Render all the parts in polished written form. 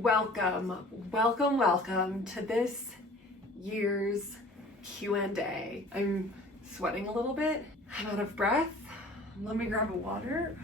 Welcome to this year's Q&A. I'm sweating a little bit. I'm out of breath. Let me grab a water.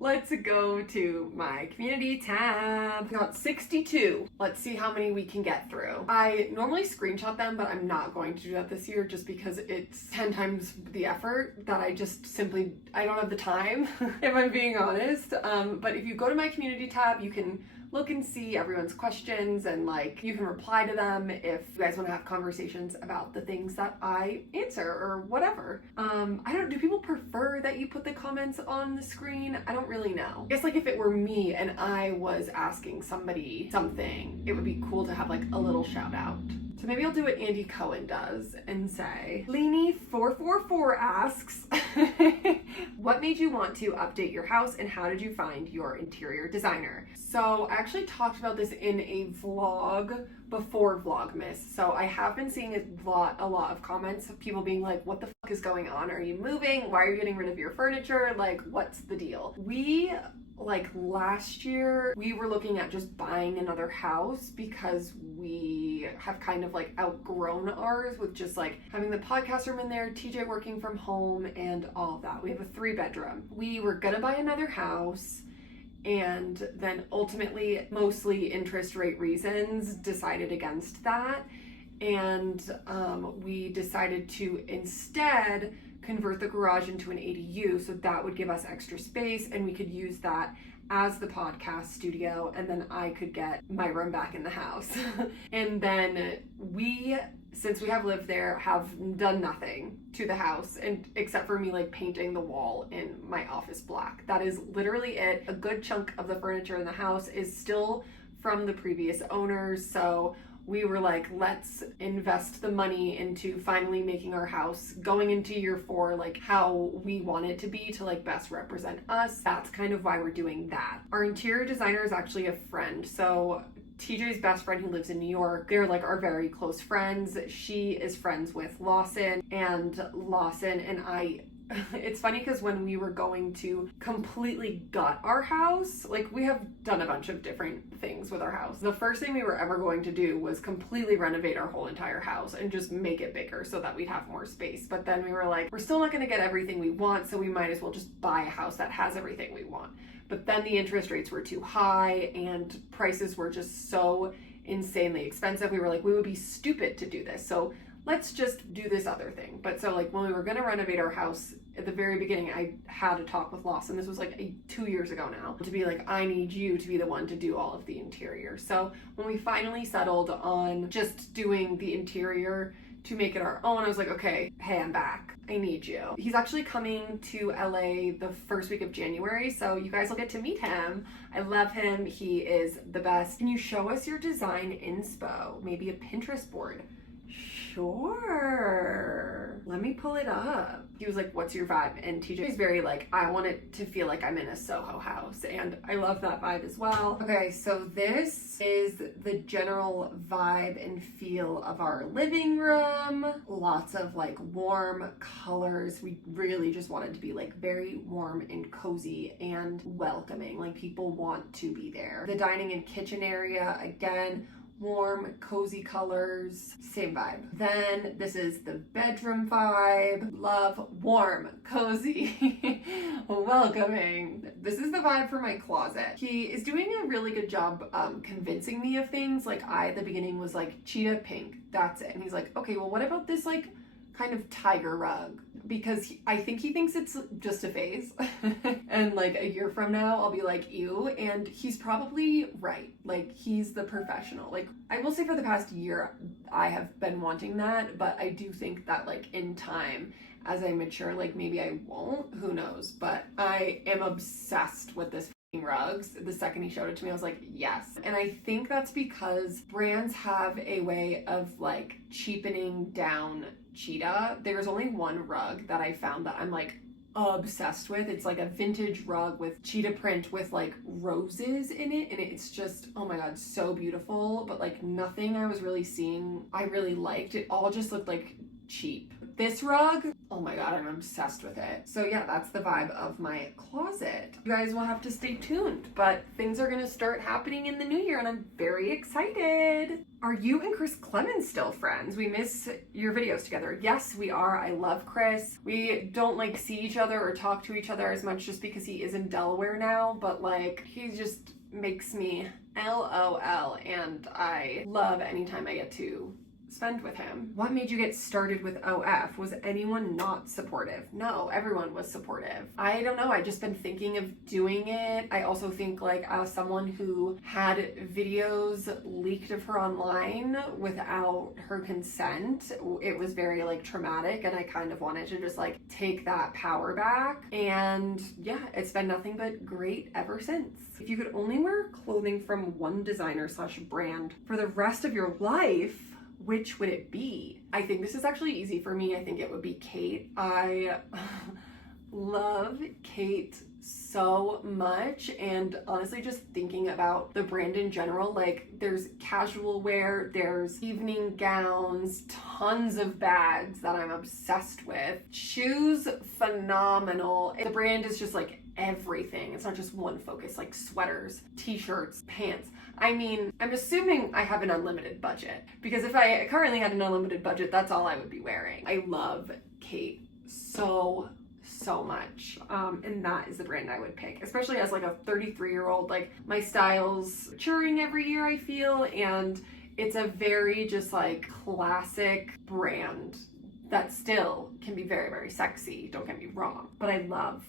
Let's go to my community tab. Got 62. Let's see how many we can get through. I normally screenshot them, but I'm not going to do that this year just because it's 10 times the effort that I don't have the time, if I'm being honest. But if you go to my community tab, you can look and see everyone's questions and you can reply to them if you guys want to have conversations about the things that I answer or whatever. Do people prefer that you put the comments on the screen? I don't really know. I guess if it were me and I was asking somebody something, it would be cool to have a little shout out. So maybe I'll do what Andy Cohen does and say, Leany444 asks, what made you want to update your house and how did you find your interior designer? So I actually talked about this in a vlog before Vlogmas. So I have been seeing a lot of comments of people being like, what the fuck is going on? Are you moving? Why are you getting rid of your furniture? What's the deal? Last year, we were looking at just buying another house because we have kind of outgrown ours with just having the podcast room in there, TJ working from home and all of that. We have a 3-bedroom. We were gonna buy another house and then ultimately, mostly interest rate reasons, decided against that. And we decided to instead convert the garage into an ADU, so that would give us extra space and we could use that as the podcast studio, and then I could get my room back in the house. And then since we have lived there, have done nothing to the house and except for me painting the wall in my office black. That is literally it. A good chunk of the furniture in the house is still from the previous owners, so we were let's invest the money into finally making our house, going into year 4, how we want it to be to best represent us. That's kind of why we're doing that. Our interior designer is actually a friend. So TJ's best friend who lives in New York, they're our very close friends. She is friends with Lawson and I. It's funny because when we were going to completely gut our house, we have done a bunch of different things with our house. The first thing we were ever going to do was completely renovate our whole entire house and just make it bigger so that we'd have more space. But then we were we're still not going to get everything we want, so we might as well just buy a house that has everything we want. But then the interest rates were too high and prices were just so insanely expensive. We were we would be stupid to do this. So let's just do this other thing. But so when we were going to renovate our house at the very beginning, I had a talk with Lawson. This was 2 years ago now, to be I need you to be the one to do all of the interior. So when we finally settled on just doing the interior to make it our own, I was okay, hey, I'm back. I need you. He's actually coming to LA the first week of January, so you guys will get to meet him. I love him. He is the best. Can you show us your design inspo? Maybe a Pinterest board? Sure. Let me pull it up. He was what's your vibe? And TJ is very I want it to feel I'm in a Soho house, and I love that vibe as well. Okay, so this is the general vibe and feel of our living room. Lots of warm colors. We really just wanted to be very warm and cozy and welcoming. People want to be there. The dining and kitchen area, again, warm, cozy colors, same vibe. Then this is the bedroom vibe. Love, warm, cozy, welcoming. This is the vibe for my closet. He is doing a really good job convincing me of things. I, at the beginning, was cheetah pink, that's it. And he's okay, well, what about this kind of tiger rug? Because I think he thinks it's just a phase. And a year from now, I'll be ew. And he's probably right. He's the professional. I will say for the past year, I have been wanting that, but I do think that in time, as I mature, maybe I won't, who knows? But I am obsessed with this rugs. The second he showed it to me, I was yes. And I think that's because brands have a way of cheapening down cheetah. There's only one rug that I found that I'm obsessed with. It's a vintage rug with cheetah print with roses in it, and it's just, oh my god, so beautiful. But nothing I was really seeing I really liked. It all just looked cheap. This rug, oh my god, I'm obsessed with it. So yeah, that's the vibe of my closet. You guys will have to stay tuned, but things are gonna start happening in the new year and I'm very excited. Are you and Chris Clemens still friends? We miss your videos together. Yes, we are. I love Chris. We don't like see each other or talk to each other as much just because he is in Delaware now, but like he just makes me LOL and I love anytime I get to spend with him. What made you get started with OF? Was anyone not supportive? No, everyone was supportive. I don't know, I've just been thinking of doing it. I also think like as someone who had videos leaked of her online without her consent, it was very like traumatic and I kind of wanted to just like take that power back. And yeah, it's been nothing but great ever since. If you could only wear clothing from one designer slash brand for the rest of your life, which would it be? I think this is actually easy for me. I think it would be Kate. I love Kate so much, and honestly just thinking about the brand in general, like there's casual wear, there's evening gowns, tons of bags that I'm obsessed with, shoes, phenomenal. The brand is just like everything. It's not just one focus, like sweaters, t-shirts, pants. I mean, I'm assuming I have an unlimited budget because if I currently had an unlimited budget, that's all I would be wearing. I love Kate so much. And that is the brand I would pick, especially as like a 33-year-old. Like my style's maturing every year, I feel, and it's a very just like classic brand that still can be very, very sexy. Don't get me wrong, but I love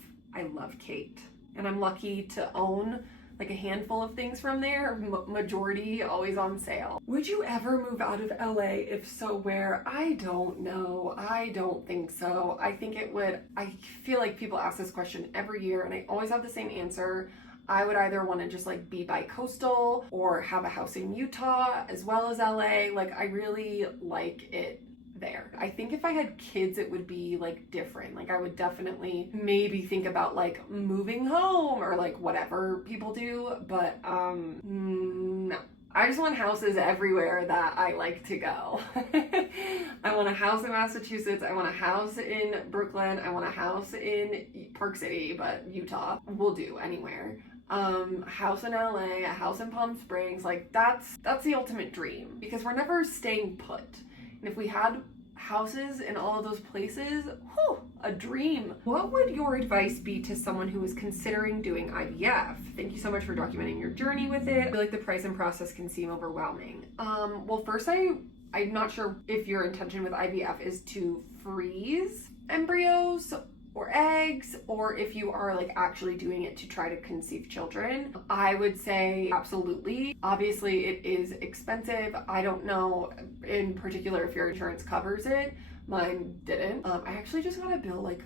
Kate, and I'm lucky to own like a handful of things from there, majority always on sale. Would you ever move out of LA? If so, where? I don't know. I don't think so. I think it would. I feel like people ask this question every year and I always have the same answer. I would either want to just like be bi-coastal or have a house in Utah as well as LA. Like I really like it there. I think if I had kids, it would be like different. Like I would definitely maybe think about like moving home or like whatever people do, but no. I just want houses everywhere that I like to go. I want a house in Massachusetts. I want a house in Brooklyn. I want a house in Park City, but Utah will do anywhere. House in LA, a house in Palm Springs. Like that's the ultimate dream because we're never staying put. And if we had houses in all of those places, whew, a dream. What would your advice be to someone who is considering doing IVF? Thank you so much for documenting your journey with it. I feel like the price and process can seem overwhelming. Well, first I'm not sure if your intention with IVF is to freeze embryos or eggs, or if you are like actually doing it to try to conceive children. I would say absolutely. Obviously it is expensive. I don't know in particular if your insurance covers it. Mine didn't. I actually just got a bill like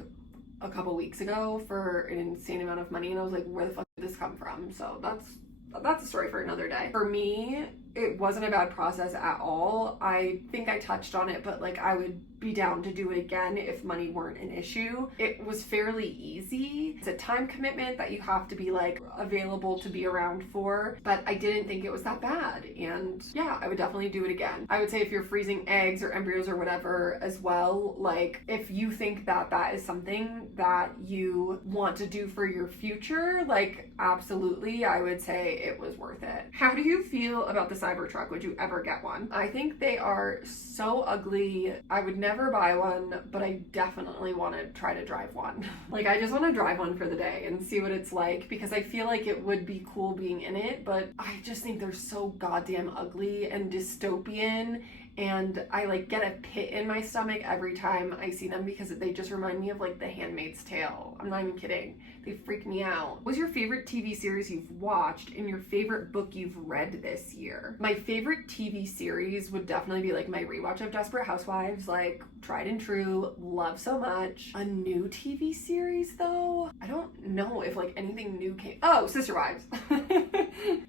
a couple weeks ago for an insane amount of money and I was like, where the fuck did this come from? So that's a story for another day. For me, it wasn't a bad process at all. I think I touched on it, but like I would be down to do it again if money weren't an issue. It was fairly easy. It's a time commitment that you have to be like available to be around for, but I didn't think it was that bad. And yeah, I would definitely do it again. I would say if you're freezing eggs or embryos or whatever as well, like if you think that that is something that you want to do for your future, like absolutely, I would say it was worth it. How do you feel about the cybertruck? Would you ever get one? I think they are so ugly. I would never buy one, but I definitely want to try to drive one. Like I just want to drive one for the day and see what it's like because I feel like it would be cool being in it, but I just think they're so goddamn ugly and dystopian. And I like get a pit in my stomach every time I see them because they just remind me of like The Handmaid's Tale. I'm not even kidding. They freak me out. What's your favorite TV series you've watched and your favorite book you've read this year? My favorite TV series would definitely be like my rewatch of Desperate Housewives, like tried and true, love so much. A new TV series though? I don't know if like anything new came. Oh, Sister Wives.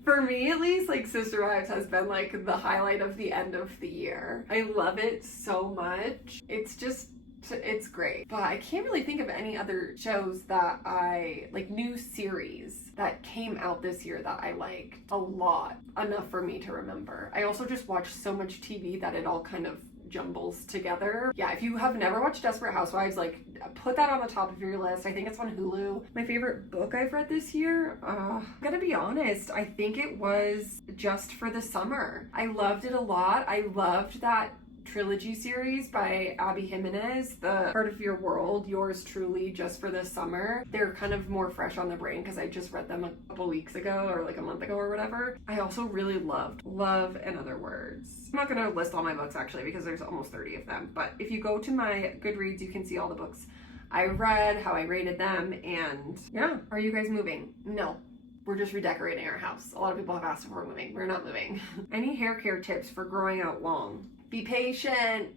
For me at least, like Sister Wives has been like the highlight of the end of the year. I love it so much. It's great. But I can't really think of any other shows that I like, new series that came out this year that I liked a lot, enough for me to remember. I also just watched so much TV that it all kind of jumbles together. Yeah, if you have never watched Desperate Housewives, like put that on the top of your list. I think it's on Hulu. My favorite book I've read this year, I'm gonna be honest, I think it was Just for the Summer. I loved it a lot. I loved that trilogy series by Abby Jimenez, The Part of Your World, Yours Truly, Just for the Summer. They're kind of more fresh on the brain because I just read them a couple weeks ago or like a month ago or whatever. I also really loved Love and Other Words. I'm not going to list all my books actually because there's almost 30 of them, but if you go to my Goodreads, you can see all the books I read, how I rated them, and yeah. Are you guys moving? No. We're just redecorating our house. A lot of people have asked if we're moving. We're not moving. Any hair care tips for growing out long? Be patient,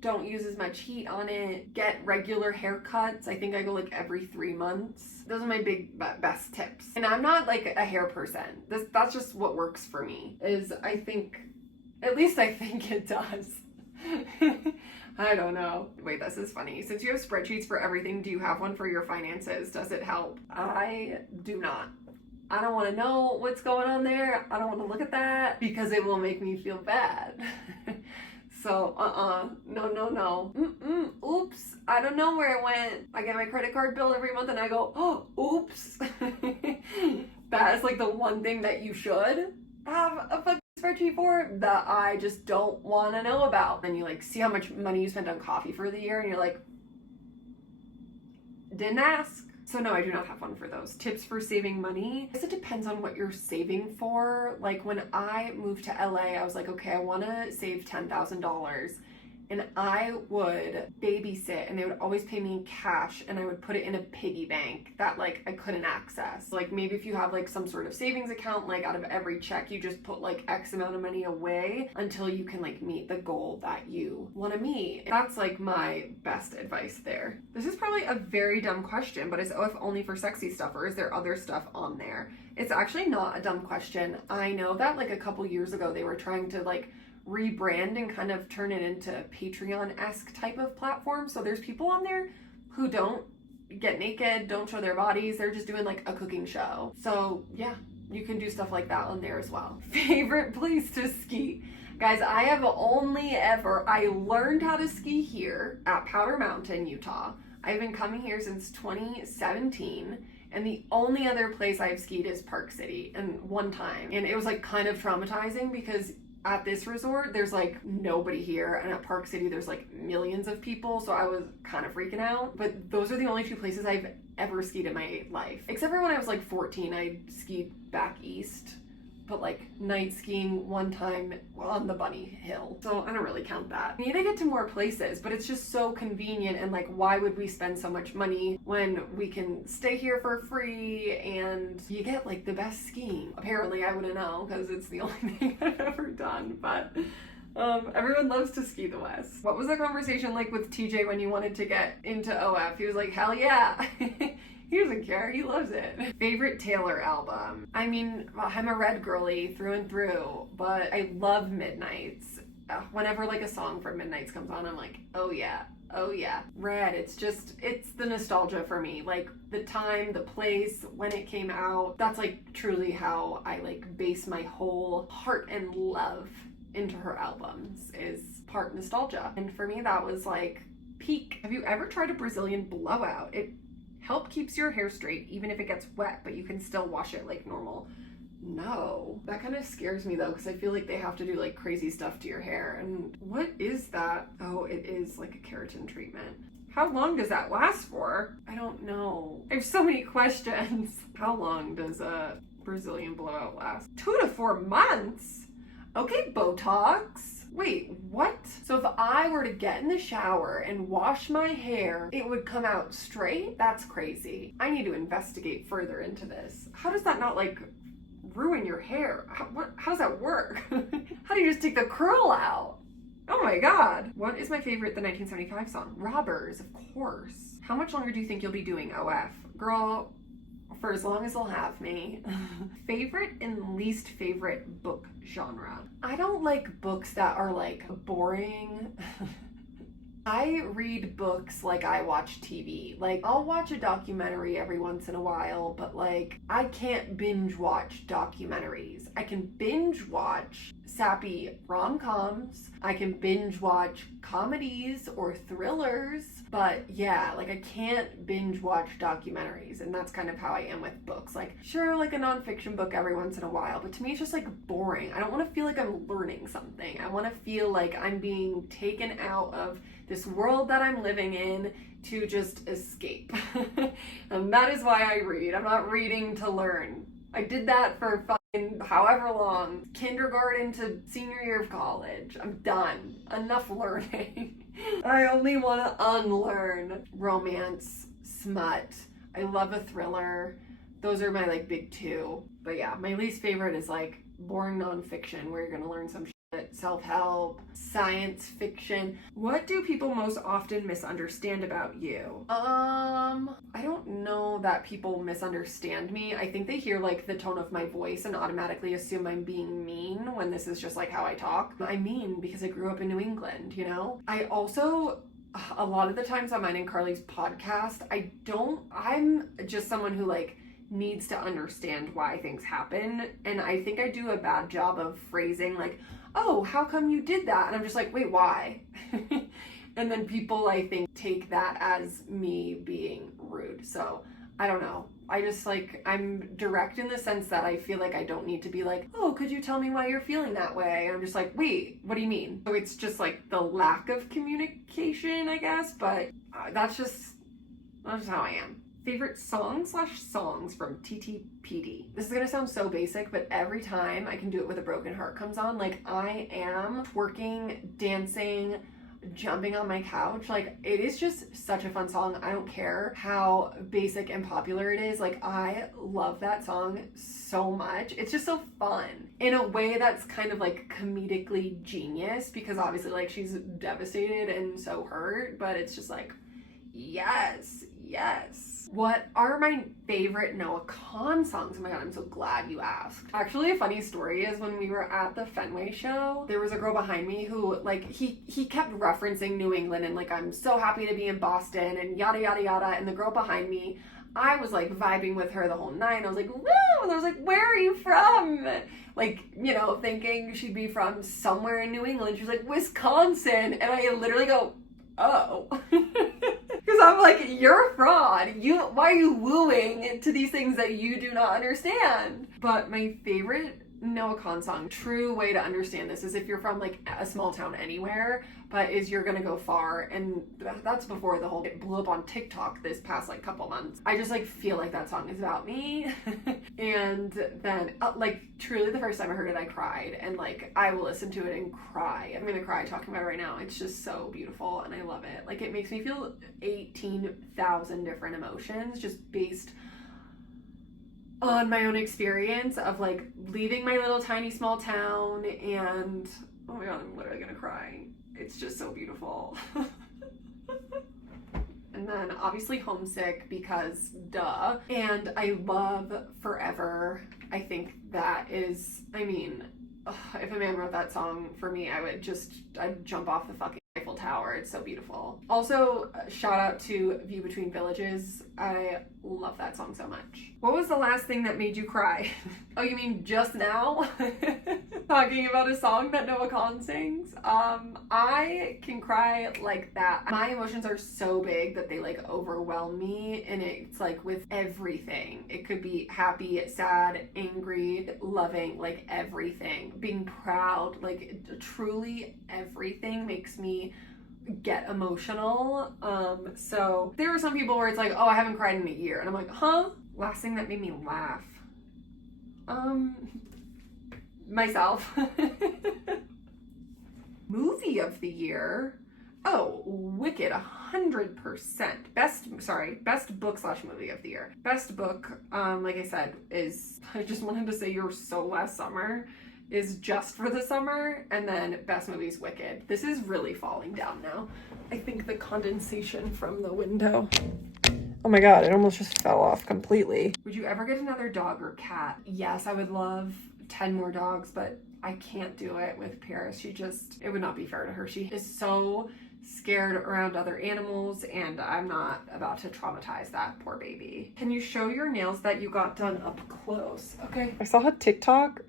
don't use as much heat on it, get regular haircuts. I think I go like every 3 months. Those are my best tips. And I'm not like a hair person. That's just what works for me, is I think, at least I think it does. I don't know. Wait, this is funny. Since you have spreadsheets for everything, do you have one for your finances? Does it help? I do not. I don't want to know what's going on there. I don't want to look at that because it will make me feel bad. So, no. Oops, I don't know where it went. I get my credit card bill every month and I go, oh, oops. That is like the one thing that you should have a fucking spreadsheet for that I just don't want to know about. And you like see how much money you spent on coffee for the year and you're like, didn't ask. So no, I do not have one for those. Tips for saving money. I guess it depends on what you're saving for. Like when I moved to LA, I was like, okay, I want to save $10,000. And I would babysit and they would always pay me in cash and I would put it in a piggy bank that like I couldn't access. Like maybe if you have like some sort of savings account, like out of every check, you just put like X amount of money away until you can like meet the goal that you want to meet. That's like my best advice there. This is probably a very dumb question, but is OF only for sexy stuff or is there other stuff on there? It's actually not a dumb question. I know that like a couple years ago, they were trying to like rebrand and kind of turn it into a Patreon-esque type of platform. So there's people on there who don't get naked, don't show their bodies. They're just doing like a cooking show. So yeah, you can do stuff like that on there as well. Favorite place to ski? Guys, I learned how to ski here at Powder Mountain, Utah. I've been coming here since 2017. And the only other place I've skied is Park City, and one time. And it was like kind of traumatizing because at this resort, there's like nobody here, and at Park City, there's like millions of people, so I was kind of freaking out. But those are the only two places I've ever skied in my life. Except for when I was like 14, I skied back east, but like night skiing one time on the Bunny Hill. So I don't really count that. We need to get to more places, but it's just so convenient, and like why would we spend so much money when we can stay here for free and you get like the best skiing? Apparently I wouldn't know because it's the only thing I've ever done, but everyone loves to ski the West. What was the conversation like with TJ when you wanted to get into OF? He was like, hell yeah. He doesn't care. He loves it. Favorite Taylor album? I mean, I'm a Red girly through and through, but I love Midnights. Whenever like a song from Midnights comes on, I'm like, oh yeah. Oh yeah. Red, it's the nostalgia for me. Like the time, the place, when it came out. That's like truly how I like base my whole heart and love into her albums, is part nostalgia. And for me, that was like peak. Have you ever tried a Brazilian blowout? It help keeps your hair straight even if it gets wet, but you can still wash it like normal. No. That kind of scares me though, because I feel like they have to do like crazy stuff to your hair. And what is that? Oh, it is like a keratin treatment. How long does that last for? I don't know. I have so many questions. How long does a Brazilian blowout last? 2 to 4 months? Okay, Botox. Wait, what? So if I were to get in the shower and wash my hair, it would come out straight? That's crazy. I need to investigate further into this. How does that not like ruin your hair? How does that work? How do you just take the curl out? Oh my God. What is my favorite The 1975 song? Robbers, of course. How much longer do you think you'll be doing OF? Girl, for as long as they'll have me. Favorite and least favorite book genre? I don't like books that are like boring. I read books like I watch TV. Like, I'll watch a documentary every once in a while, but like, I can't binge watch documentaries. I can binge watch sappy rom-coms. I can binge watch comedies or thrillers. But yeah, like, I can't binge watch documentaries. And that's kind of how I am with books. Like, sure, like a nonfiction book every once in a while, but to me, it's just like boring. I don't want to feel like I'm learning something. I want to feel like I'm being taken out of this world that I'm living in to just escape. And that is why I read. I'm not reading to learn. I did that for fucking however long, kindergarten to senior year of college. I'm done. Enough learning. I only want to unlearn romance, smut. I love a thriller. Those are my like big two. But yeah, my least favorite is like boring nonfiction where you're gonna learn some self-help, science fiction. What do people most often misunderstand about you? I don't know that people misunderstand me. I think they hear like the tone of my voice and automatically assume I'm being mean when this is just like how I talk. I'm mean because I grew up in New England, you know? I also, a lot of the times on mine and Carly's podcast, I'm just someone who like needs to understand why things happen, and I think I do a bad job of phrasing like, oh, how come you did that? And I'm just like, wait, why? And then people, I think, take that as me being rude. So I don't know. I just like, I'm direct in the sense that I feel like I don't need to be like, oh, could you tell me why you're feeling that way? And I'm just like, wait, what do you mean? So it's just like the lack of communication, I guess, but that's just how I am. Favorite songs from TTPD. This is gonna sound so basic, but every time I Can Do It With a Broken Heart comes on, like I am twerking, dancing, jumping on my couch. Like, it is just such a fun song. I don't care how basic and popular it is. Like, I love that song so much. It's just so fun in a way that's kind of like comedically genius, because obviously like she's devastated and so hurt, but it's just like, yes. What are my favorite Noah Kahan songs? Oh my god, I'm so glad you asked. Actually, a funny story is when we were at the Fenway show, there was a girl behind me who, like, he kept referencing New England and, like, I'm so happy to be in Boston and yada, yada, yada. And the girl behind me, I was, like, vibing with her the whole night. I was like, woo! And I was like, where are you from? Like, you know, thinking she'd be from somewhere in New England. She was like, Wisconsin. And I literally go, oh. Because I'm like, you're a fraud. Why are you wooing to these things that you do not understand? But my favorite Noah Kahan song, true way to understand this, is if you're from like a small town anywhere, but is You're Gonna Go Far. And that's before the whole, it blew up on TikTok this past like couple months. I just like feel like that song is about me. And then like truly the first time I heard it, I cried, and like I will listen to it and cry. I'm gonna cry talking about it right now. It's just so beautiful and I love it. Like, it makes me feel 18,000 different emotions just based on my own experience of like leaving my little tiny small town, and oh my god, I'm literally gonna cry. It's just so beautiful. And then obviously Homesick, because duh. And I love Forever. I think that is, I mean, if a man wrote that song for me, I'd jump off the fucking Eiffel Tower. It's so beautiful. Also, shout out to View Between Villages. I love that song so much. What was the last thing that made you cry? Oh, you mean just now? Talking about a song that Noah Kahan sings? I can cry like that. My emotions are so big that they like overwhelm me, and it's like with everything. It could be happy, sad, angry, loving, like everything. Being proud, like truly everything makes me get emotional. So there were some people where it's like, oh, I haven't cried in a year, and I'm like, huh? Last thing that made me laugh, myself. Movie of the year, oh, Wicked, 100%. Best book/movie of the year. Best book, like I said, is, I just wanted to say You're So Last Summer, is Just for the Summer, and then best movie is Wicked. This is really falling down now. I think the condensation from the window. Oh my god, it almost just fell off completely. Would you ever get another dog or cat? Yes, I would love 10 more dogs, but I can't do it with Paris. It would not be fair to her. She is so scared around other animals, and I'm not about to traumatize that poor baby. Can you show your nails that you got done up close? Okay. I saw a TikTok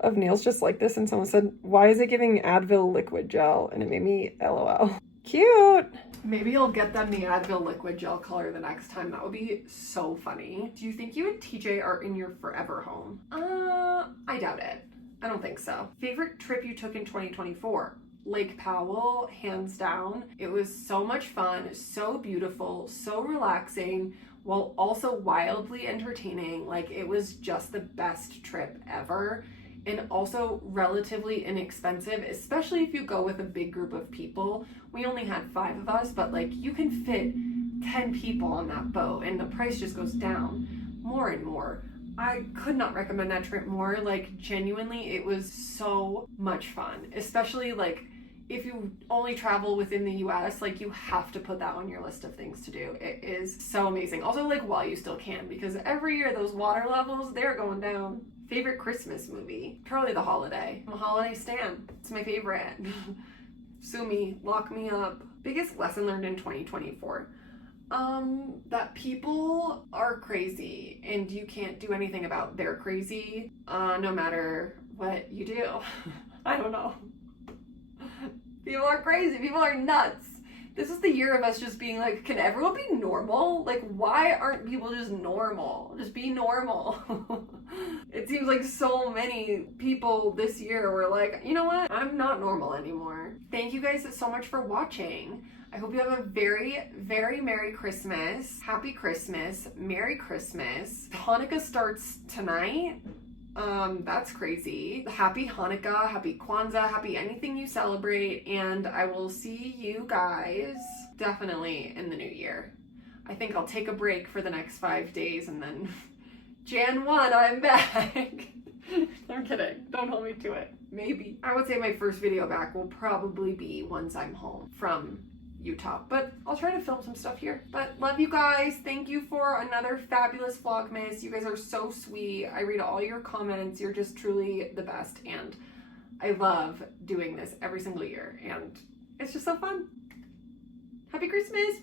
of nails just like this, and someone said, why is it giving Advil liquid gel? And it made me LOL. Cute. Maybe I'll get them the Advil liquid gel color the next time. That would be so funny. Do you think you and TJ are in your forever home? I doubt it. I don't think so. Favorite trip you took in 2024? Lake Powell, hands down. It was so much fun, so beautiful, so relaxing, while also wildly entertaining. Like, it was just the best trip ever, and also relatively inexpensive, especially if you go with a big group of people. We only had 5 of us, but like, you can fit 10 people on that boat, and the price just goes down more and more. I could not recommend that trip more. Like, genuinely, it was so much fun, especially like if you only travel within the US, like, you have to put that on your list of things to do. It is so amazing. Also, like, while you still can, because every year those water levels, they're going down. Favorite Christmas movie? Probably The Holiday. I'm a holiday stan. It's my favorite. Sue me, lock me up. Biggest lesson learned in 2024? That people are crazy and you can't do anything about their crazy, no matter what you do. I don't know. People are crazy. People are nuts. This is the year of us just being like, can everyone be normal? Like, why aren't people just normal? Just be normal. It seems like so many people this year were like, you know what? I'm not normal anymore. Thank you guys so much for watching. I hope you have a very, very Merry Christmas. Happy Christmas. Merry Christmas. Hanukkah starts tonight. That's crazy. Happy Hanukkah, happy Kwanzaa, happy anything you celebrate, and I will see you guys definitely in the new year. I think I'll take a break for the next 5 days, and then Jan 1, I'm back. I'm kidding. Don't hold me to it. Maybe. I would say my first video back will probably be once I'm home from Utah, but I'll try to film some stuff here. But love you guys. Thank you for another fabulous vlogmas. You guys are so sweet. I read all your comments. You're just truly the best, and I love doing this every single year, and it's just so fun. Happy Christmas.